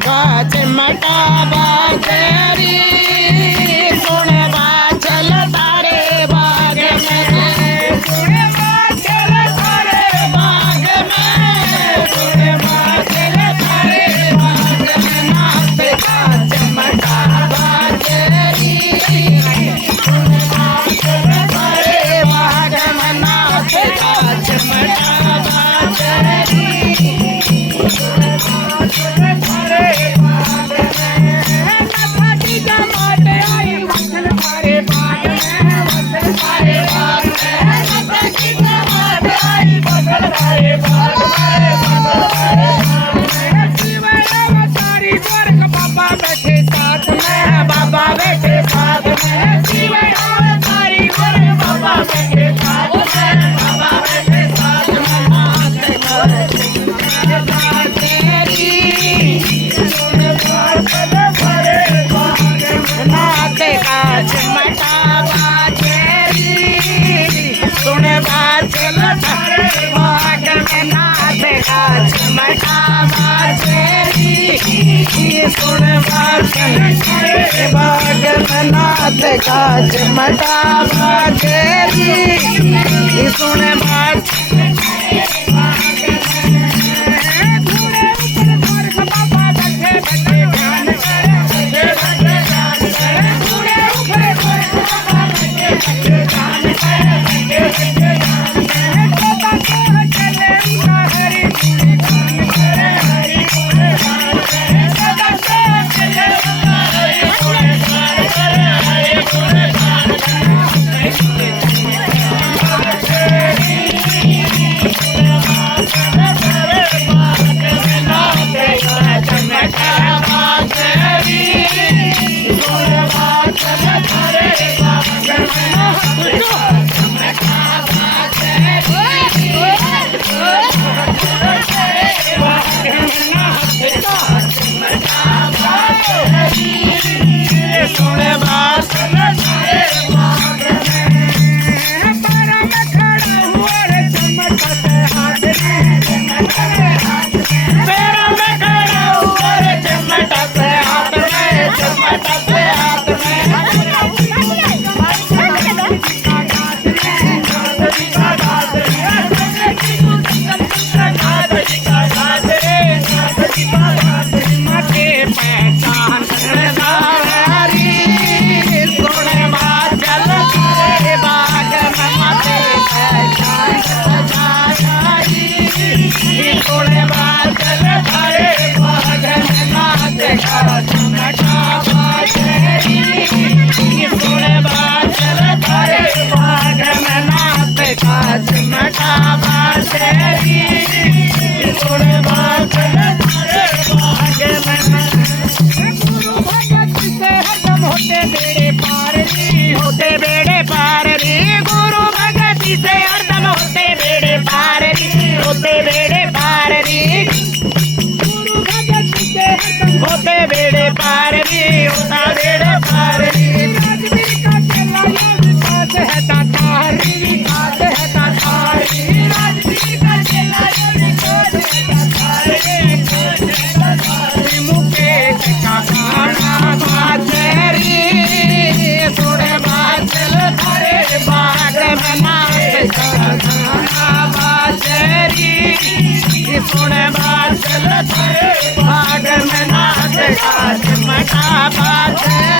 का चिमटा बाजरी सुन बाचल तारे बाग में सुन बाचल तारे बाग में सुन बाचल तारे बाग में नाथ का चिमटा बाजरी सुन बाचल तारे बाग में नाथ का चिमटा बाजरी बाबा बैठे साथ में जीवन सारी बोले बाबा बैठे साथ में बाबा बैठे साथ में नाथ का चिमटा बाजेरी सुन बाचल तारे बाग में नाथ का चिमटा बाजेरी सुन बाचल तारे बाग में नाथ का चिमटा बाजेरी सुन बाचल होते बेड़े पार रे गुरु भगति से हरदम होते बेड़े पार रे होते बेड़े पार रे गुरु भगति से हरदम होते बेड़े पार रे होता बेड़े पार रे राजवीर का चला याद विकास है तातारी विकास है तातारी राजवीर का चला याद विकास है तातारी मुकेश का गाना बाजेरी सुन बाचल तारे बाग में नाथ का गाना बाजेरी सुन बाचल तारे बाग में नाथ का चिमटा बाजेरी।